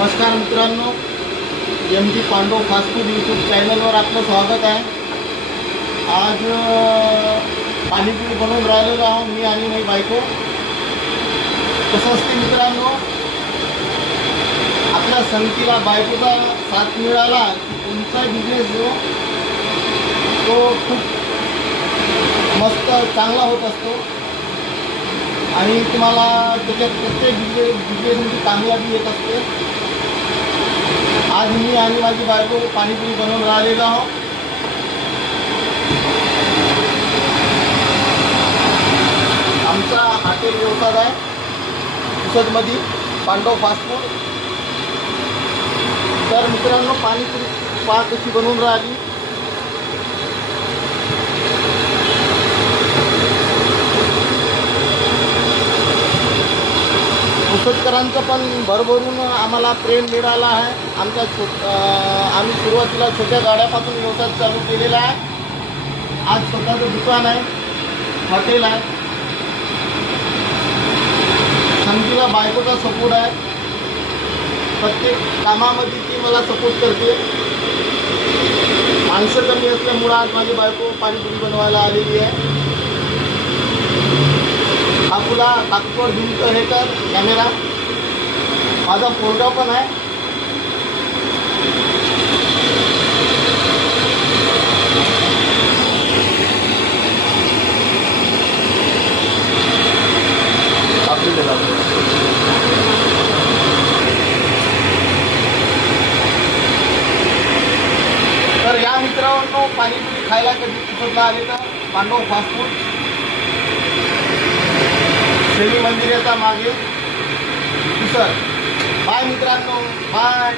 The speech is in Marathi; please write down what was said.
नमस्कार मित्रांनो, M G Pandav fast food YouTube चॅनलवर आपलं स्वागत आहे. आज पाणीपुरी बनवून राहिलेलो आहोत मी आणि माझी बायको. कसं असते मित्रांनो, आपल्या संगतीला बायकोचा साथ मिळाला की तुमचा बिझनेस जो तो खूप मस्त चांगला होत असतो आणि तुम्हाला त्याच्यात प्रत्येक बिझनेसमध्ये कामयाबी येत असते. आज मी आणि माझी बायको पाणीपुरी बनवून राहिलेलो आहोत. आमचा हॉटेल व्यवसाय आहे पुसदमध्ये, पांडव फास्ट फूड. तर मित्रांनो, पाणीपुरी पहा कशी बनवून राहिली. पुसदकरांचं पण भरभरून आम्हाला प्रेम मिळाला आहे. आम्ही सुरुवातीला छोट्या गाड्यापासून व्यवसाय चालू केलेला आहे. आज स्वतःचं दुकान आहे, हॉटेल आहे. समजीला बायकोचा सपोर्ट आहे. प्रत्येक कामामध्ये ती मला सपोर्ट करते. माणसं कमी असल्यामुळं आज माझी बायको पाणीपुरी बनवायला आलेली आहे. काकूला काकूवर घेऊन हे कर कॅमेरा. माझा पोरगा पण आहे. तर या मित्रांनो, पाणीपुरी खायला कधी पुसदला आले तर पांडव फास्ट फूड, शनी मंदिराच्या मागे पुसद. बाय मित्रांनो, बाय.